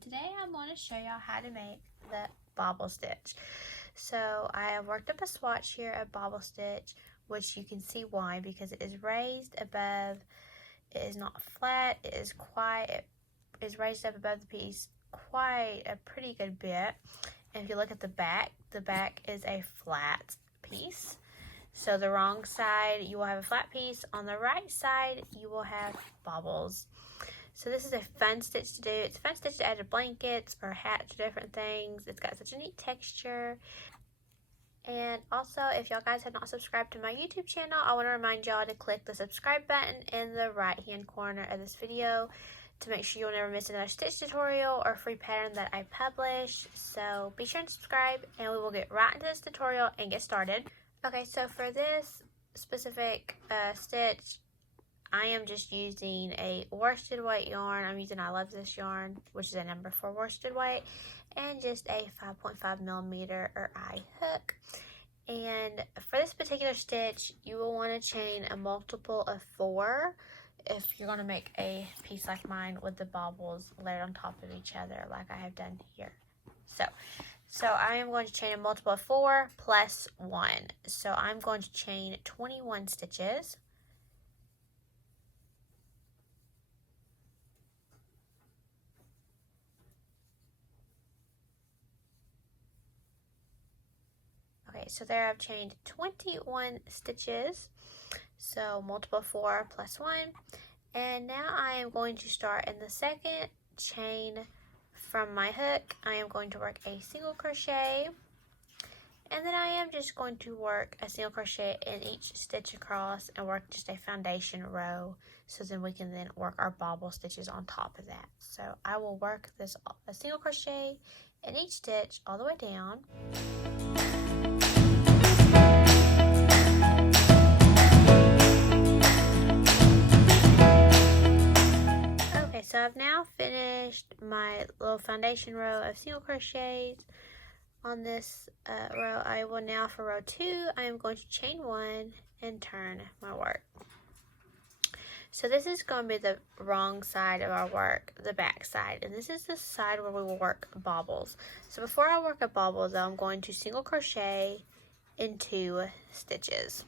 Today I'm going to show y'all how to make the bobble stitch. So I have worked up a swatch here of bobble stitch, which you can see why, because it is raised above, it is not flat, it is raised up above the piece quite a pretty good bit. And if you look at the back is a flat piece. So the wrong side, you will have a flat piece. On the right side, you will have bobbles. So this is a fun stitch to do. It's a fun stitch to add to blankets or hats or different things. It's got such a neat texture. And also, if y'all guys have not subscribed to my YouTube channel, I want to remind y'all to click the subscribe button in the right hand corner of this video to make sure you'll never miss another stitch tutorial or free pattern that I publish. So be sure to subscribe and we will get right into this tutorial and get started. Okay, so for this specific stitch, I am just using a worsted weight yarn. I'm using I Love This yarn, which is a number 4 worsted weight, and just a 5.5 millimeter or eye hook. And for this particular stitch, you will want to chain a multiple of 4 if you're going to make a piece like mine with the bobbles layered on top of each other like I have done here. So I am going to chain a multiple of 4 plus 1. So I'm going to chain 21 stitches. Okay, so there I've chained 21 stitches. So multiple 4 plus 1. And now I am going to start in the second chain from my hook. I am going to work a single crochet, and then I am just going to work a single crochet in each stitch across and work just a foundation row, so then we can then work our bobble stitches on top of that. So I will work a single crochet in each stitch all the way down. So I've now finished my little foundation row of single crochets. On this row, I will now, for row 2, I am going to chain 1 and turn my work. So this is going to be the wrong side of our work, the back side, and this is the side where we will work bobbles. So before I work a bobble though, I'm going to single crochet in 2 stitches.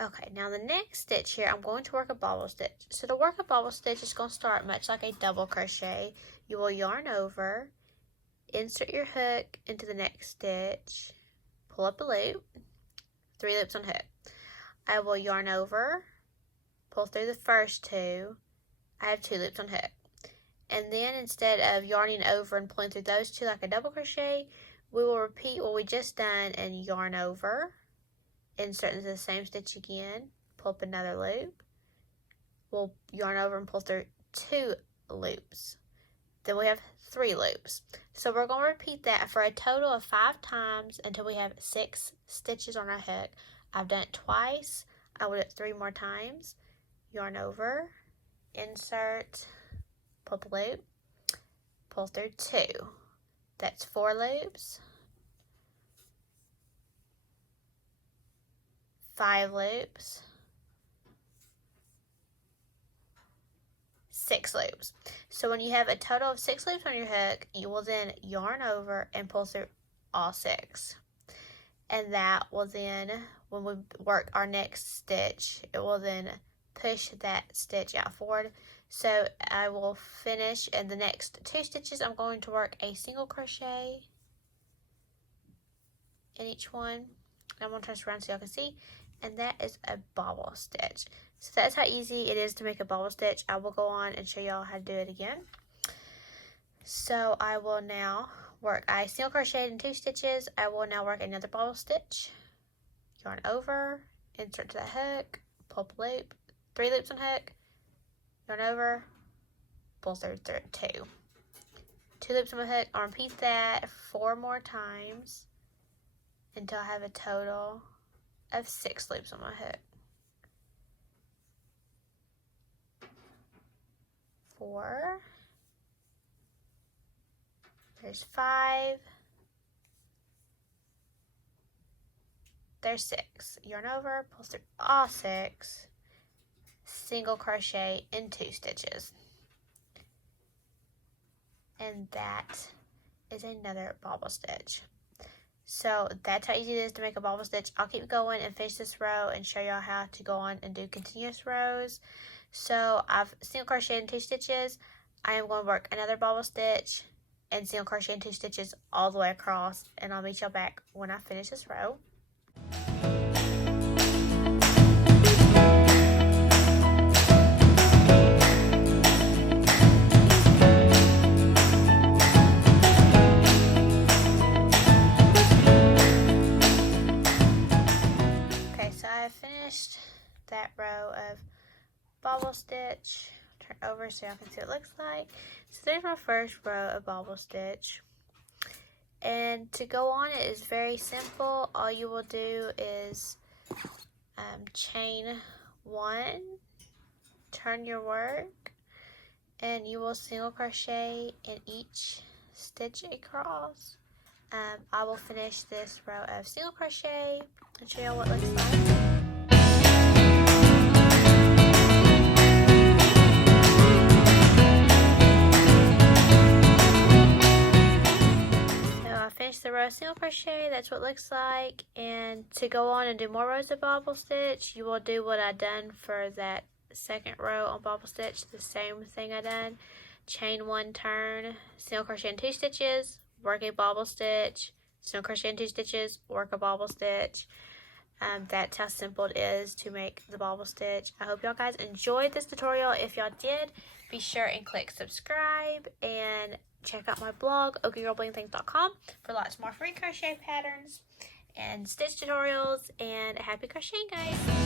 Okay, now the next stitch here, I'm going to work a bobble stitch. So to work a bobble stitch, it's going to start much like a double crochet. You will yarn over, insert your hook into the next stitch, pull up a loop, 3 loops on hook. I will yarn over, pull through the first 2, I have 2 loops on hook. And then instead of yarning over and pulling through those 2 like a double crochet, we will repeat what we just done and yarn over, insert into the same stitch again, pull up another loop, we'll yarn over and pull through 2 loops. Then we have 3 loops. So we're going to repeat that for a total of 5 times until we have 6 stitches on our hook. I've done it twice. I will do it 3 more times. Yarn over, insert, pull up a loop, pull through 2. That's 4 loops. 5 loops, 6 loops. So when you have a total of 6 loops on your hook, you will then yarn over and pull through all 6. And that will then, when we work our next stitch, it will then push that stitch out forward. So I will finish in the next 2 stitches. I'm going to work a single crochet in each one. I'm going to turn this around so y'all can see. And that is a bobble stitch. So that's how easy it is to make a bobble stitch. I will go on and show y'all how to do it again. So I will now work, I single crocheted in 2 stitches. I will now work another bobble stitch. Yarn over, insert to the hook, pull up a loop, 3 loops on hook, yarn over, pull through 2. 2 loops on my hook. I'll repeat that 4 more times until I have a total of 6 loops on my hook. 4. There's 5. There's 6. Yarn over, pull through all 6. Single crochet in 2 stitches. and that is another bobble stitch. So that's how easy it is to make a bobble stitch. I'll keep going and finish this row and show y'all how to go on and do continuous rows. So I've single crocheted in 2 stitches. I am going to work another bobble stitch and single crochet in 2 stitches all the way across, and I'll meet y'all back when I finish this row. That row of bobble stitch. Turn over so y'all can see what it looks like. So there's my first row of bobble stitch, and to go on it is very simple. All you will do is chain 1, turn your work, and you will single crochet in each stitch across. I will finish this row of single crochet and show you what it looks like. The row of single crochet, that's what it looks like. And to go on and do more rows of bobble stitch, you will do what I done for that second row on bobble stitch, the same thing I done. Chain 1, turn, single crochet in 2 stitches, work a bobble stitch, single crochet in 2 stitches, work a bobble stitch. That's how simple it is to make the bobble stitch. I hope y'all guys enjoyed this tutorial. If y'all did, be sure and click subscribe and check out my blog, OkieGirlBling'n'Things.com, for lots more free crochet patterns and stitch tutorials, and happy crocheting, guys!